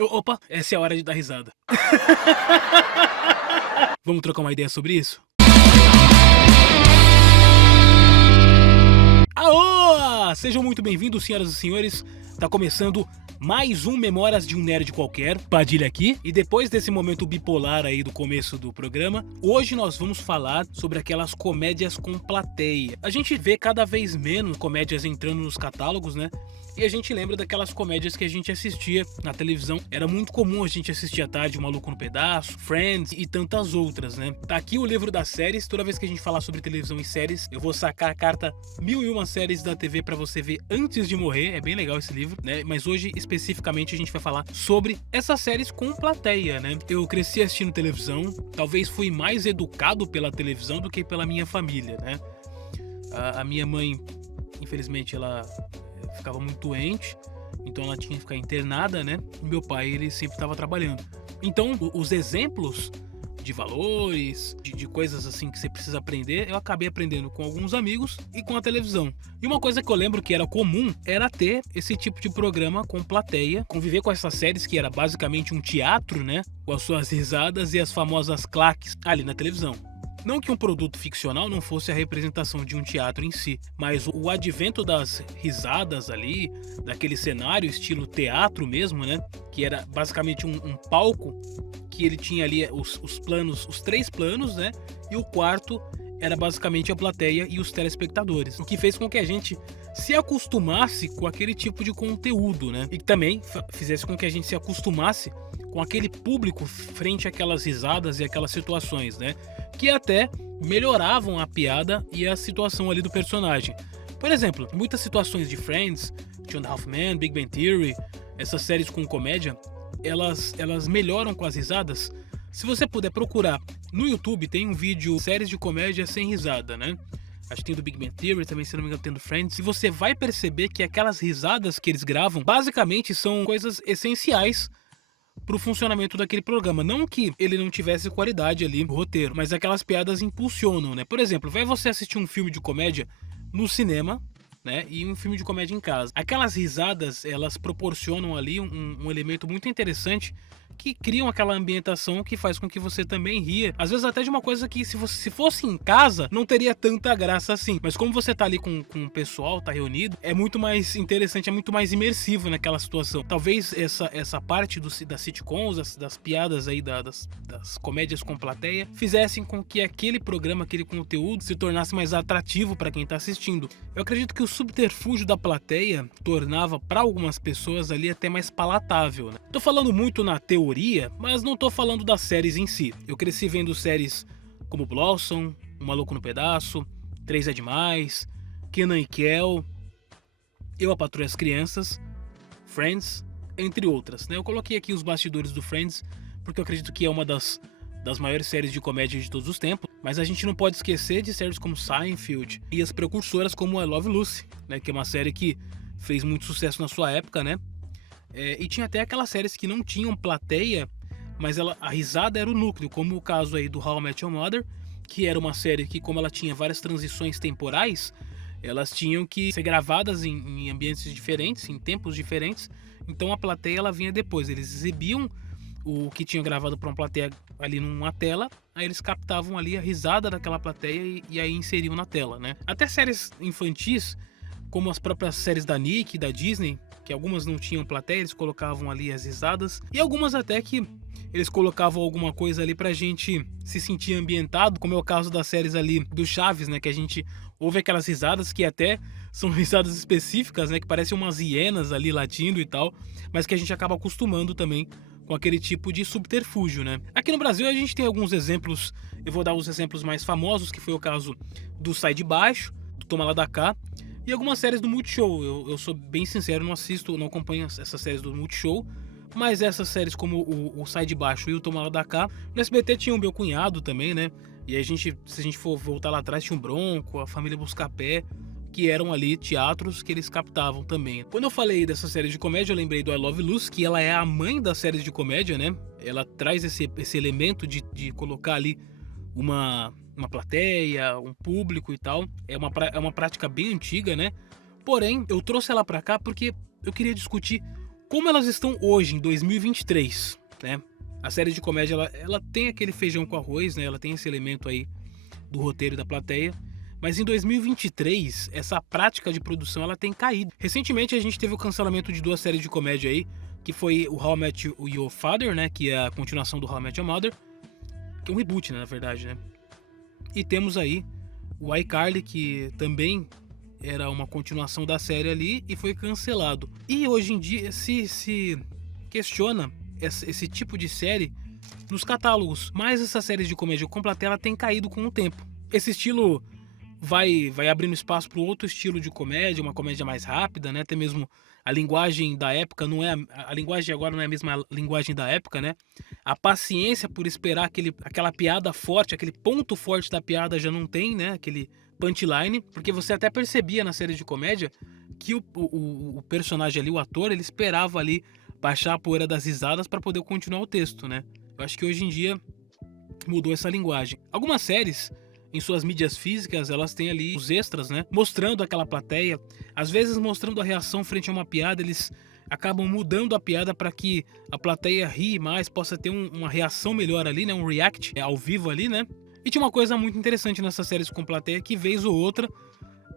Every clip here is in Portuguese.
Opa, essa é a hora de dar risada. Vamos trocar uma ideia sobre isso? Aô! Sejam muito bem-vindos, senhoras e senhores. Tá começando mais um Memórias de um Nerd Qualquer, Padilha aqui. E depois desse momento bipolar aí do começo do programa, hoje nós vamos falar sobre aquelas comédias com plateia. A gente vê cada vez menos comédias entrando nos catálogos, né? E a gente lembra daquelas comédias que a gente assistia na televisão. Era muito comum a gente assistir à tarde O Maluco no Pedaço, Friends e tantas outras, né? Tá aqui o livro das séries. Toda vez que a gente falar sobre televisão e séries, eu vou sacar a carta 1001 séries da TV pra você ver antes de morrer. É bem legal esse livro, né? Mas hoje, especificamente, a gente vai falar sobre essas séries com plateia, né? Eu cresci assistindo televisão. Talvez fui mais educado pela televisão do que pela minha família, né? A minha mãe, infelizmente, ela ficava muito doente, então ela tinha que ficar internada, né? E meu pai, ele sempre estava trabalhando. Então, os exemplos de valores, de coisas assim que você precisa aprender, eu acabei aprendendo com alguns amigos e com a televisão. E uma coisa que eu lembro que era comum era ter esse tipo de programa com plateia, conviver com essas séries que era basicamente um teatro, né? Com as suas risadas e as famosas claques ali na televisão. Não que um produto ficcional não fosse a representação de um teatro em si, mas o advento das risadas ali, daquele cenário estilo teatro mesmo, né? Que era basicamente um palco, que ele tinha ali os planos, os 3 planos, né? E o quarto era basicamente a plateia e os telespectadores. O que fez com que a gente se acostumasse com aquele tipo de conteúdo, né? E também fizesse com que a gente se acostumasse com aquele público frente àquelas risadas e aquelas situações, né? Que até melhoravam a piada e a situação ali do personagem. Por exemplo, muitas situações de Friends, Two and a Half Men, Big Bang Theory, essas séries com comédia, elas melhoram com as risadas. Se você puder procurar no YouTube, tem um vídeo séries de comédia sem risada, né? Acho que tem do Big Bang Theory também, se não me engano, tem do Friends. E você vai perceber que aquelas risadas que eles gravam, basicamente são coisas essenciais pro funcionamento daquele programa. Não que ele não tivesse qualidade ali no roteiro, mas aquelas piadas impulsionam, né? Por exemplo, vai você assistir um filme de comédia no cinema, né? E um filme de comédia em casa. Aquelas risadas, elas proporcionam ali um elemento muito interessante que criam aquela ambientação que faz com que você também ria. Às vezes até de uma coisa que se fosse em casa, não teria tanta graça assim. Mas como você tá ali com o pessoal, tá reunido, é muito mais interessante, é muito mais imersivo naquela situação. Talvez essa parte das sitcoms, das piadas aí, das comédias com plateia, fizessem com que aquele programa, aquele conteúdo se tornasse mais atrativo para quem tá assistindo. Eu acredito que o subterfúgio da plateia tornava para algumas pessoas ali até mais palatável, né? Tô falando muito na teoria, mas não tô falando das séries em si. Eu cresci vendo séries como Blossom, O Maluco no Pedaço, 3 é Demais, Kenan e Kel, Eu, a Patroa e as Crianças, Friends, entre outras, né? Eu coloquei aqui os bastidores do Friends porque eu acredito que é uma das maiores séries de comédia de todos os tempos, mas a gente não pode esquecer de séries como Seinfeld e as precursoras como I Love Lucy, né? Que é uma série que fez muito sucesso na sua época, né? E tinha até aquelas séries que não tinham plateia, mas a risada era o núcleo, como o caso aí do How I Met Your Mother, que era uma série que, como ela tinha várias transições temporais, elas tinham que ser gravadas em ambientes diferentes, em tempos diferentes, então a plateia ela vinha depois, eles exibiam o que tinham gravado para uma plateia ali numa tela, aí eles captavam ali a risada daquela plateia e aí inseriam na tela, né? Até séries infantis, como as próprias séries da Nick, da Disney, que algumas não tinham plateia, eles colocavam ali as risadas, e algumas até que eles colocavam alguma coisa ali pra gente se sentir ambientado, como é o caso das séries ali do Chaves, né, que a gente ouve aquelas risadas que até são risadas específicas, né, que parecem umas hienas ali latindo e tal, mas que a gente acaba acostumando também com aquele tipo de subterfúgio, né. Aqui no Brasil a gente tem alguns exemplos, eu vou dar os exemplos mais famosos, que foi o caso do Sai de Baixo, do Toma Lá da Cá, e algumas séries do Multishow. Eu sou bem sincero, não acompanho essas séries do Multishow, mas essas séries como o Sai de Baixo e o Toma Lá da Cá, no SBT tinha o Meu Cunhado também, né? E a gente, se a gente for voltar lá atrás, tinha o Bronco, a Família Buscapé, que eram ali teatros que eles captavam também. Quando eu falei dessa série de comédia, eu lembrei do I Love Lucy, que ela é a mãe das séries de comédia, né? Ela traz esse elemento de colocar ali uma plateia, um público e tal. É uma prática bem antiga, né? Porém, eu trouxe ela pra cá porque eu queria discutir Como elas estão hoje, em 2023, né? A série de comédia, ela tem aquele feijão com arroz, né? Ela tem esse elemento aí do roteiro e da plateia. Mas em 2023, essa prática de produção ela tem caído. Recentemente a gente teve o cancelamento de 2 séries de comédia aí, que foi o How I Met Your Father, né? Que é a continuação do How I Met Your Mother. Que é um reboot, né, na verdade, né? E temos aí o iCarly, que também era uma continuação da série ali e foi cancelado. E hoje em dia se questiona esse tipo de série nos catálogos, mas essas séries de comédia com plateia ela tem caído com o tempo. Esse estilo vai abrindo espaço para outro estilo de comédia, uma comédia mais rápida, né? Até mesmo a linguagem da época não é a linguagem agora não é a mesma linguagem da época, né? A paciência por esperar aquela piada forte, aquele ponto forte da piada já não tem, né? Aquele punchline, porque você até percebia na série de comédia que o personagem ali, o ator, ele esperava ali baixar a poeira das risadas para poder continuar o texto, né? Eu acho que hoje em dia mudou essa linguagem. Algumas séries, em suas mídias físicas, elas têm ali os extras, né? Mostrando aquela plateia, às vezes mostrando a reação frente a uma piada, eles acabam mudando a piada para que a plateia ri mais, possa ter uma reação melhor ali, né? Um react ao vivo ali, né? E tinha uma coisa muito interessante nessas séries com plateia, que vez ou outra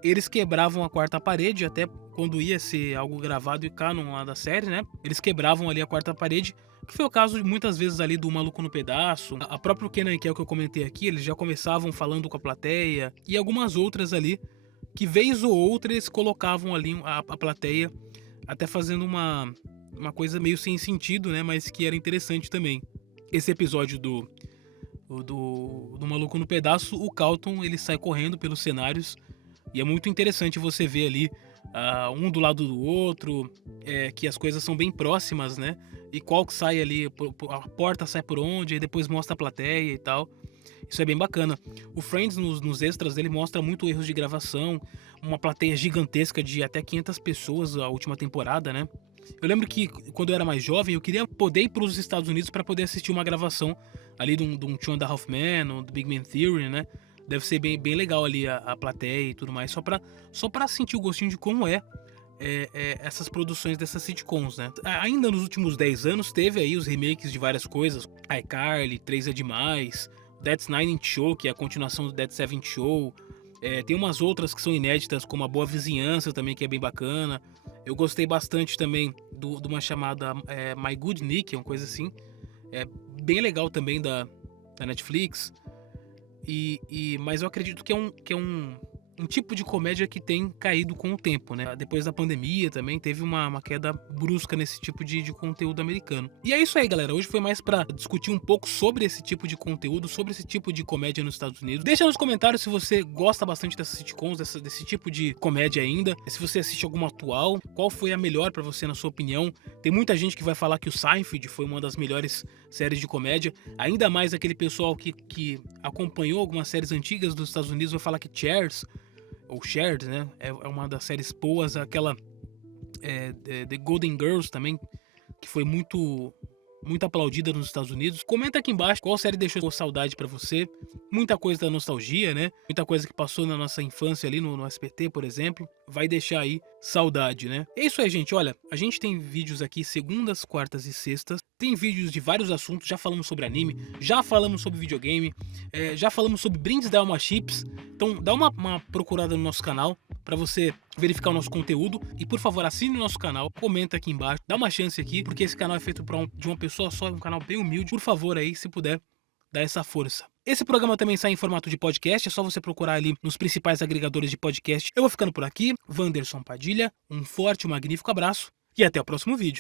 eles quebravam a quarta parede, até quando ia ser algo gravado e canon lá da série, né? Eles quebravam ali a quarta parede, que foi o caso de muitas vezes ali do Maluco no Pedaço. A própria Kenan e Kel que eu comentei aqui, eles já começavam falando com a plateia, e algumas outras ali, que vez ou outra eles colocavam ali a plateia, até fazendo uma coisa meio sem sentido, né? Mas que era interessante também. Esse episódio do Maluco no Pedaço, o Carlton ele sai correndo pelos cenários e é muito interessante você ver ali um do lado do outro, que as coisas são bem próximas, né? E qual que sai ali, a porta sai por onde, e depois mostra a plateia e tal. Isso é bem bacana. O Friends, nos extras, ele mostra muito erros de gravação, uma plateia gigantesca de até 500 pessoas a última temporada, né? Eu lembro que quando eu era mais jovem, eu queria poder ir para os Estados Unidos para poder assistir uma gravação ali de um Two and a Half Men, ou do Big Bang Theory, né? Deve ser bem legal ali a plateia e tudo mais, só pra sentir o gostinho de como essas produções dessas sitcoms, né? Ainda nos últimos 10 anos teve aí os remakes de várias coisas, iCarly, 3 é Demais, That's Nine Inch Show, que é a continuação do That's Seven Show, tem umas outras que são inéditas, como A Boa Vizinhança também, que é bem bacana. Eu gostei bastante também de uma chamada My Good Nick, uma coisa assim, bem legal também da Netflix. Mas eu acredito que é um tipo de comédia que tem caído com o tempo, né? Depois da pandemia também teve uma queda brusca nesse tipo de conteúdo americano. E é isso aí, galera. Hoje foi mais pra discutir um pouco sobre esse tipo de conteúdo, sobre esse tipo de comédia nos Estados Unidos. Deixa nos comentários se você gosta bastante dessas sitcoms, desse tipo de comédia ainda. Se você assiste alguma atual, qual foi a melhor pra você, na sua opinião? Tem muita gente que vai falar que o Seinfeld foi uma das melhores séries de comédia. Ainda mais aquele pessoal que acompanhou algumas séries antigas dos Estados Unidos vai falar que Cheers, ou Shared, né? É uma das séries boas, aquela The Golden Girls também, que foi muito aplaudida nos Estados Unidos. Comenta aqui embaixo qual série deixou saudade pra você. Muita coisa da nostalgia, né? Muita coisa que passou na nossa infância ali no SBT, por exemplo. Vai deixar aí saudade, né? É isso aí, gente. Olha, a gente tem vídeos aqui segundas, quartas e sextas. Tem vídeos de vários assuntos. Já falamos sobre anime, já falamos sobre videogame, já falamos sobre brindes da Alma Chips. Então dá uma procurada no nosso canal para você verificar o nosso conteúdo. E por favor, assine o nosso canal, comenta aqui embaixo, dá uma chance aqui, porque esse canal é feito de uma pessoa só, um canal bem humilde. Por favor aí, se puder, dá essa força. Esse programa também sai em formato de podcast, é só você procurar ali nos principais agregadores de podcast. Eu vou ficando por aqui, Wanderson Padilha, um forte e magnífico abraço e até o próximo vídeo.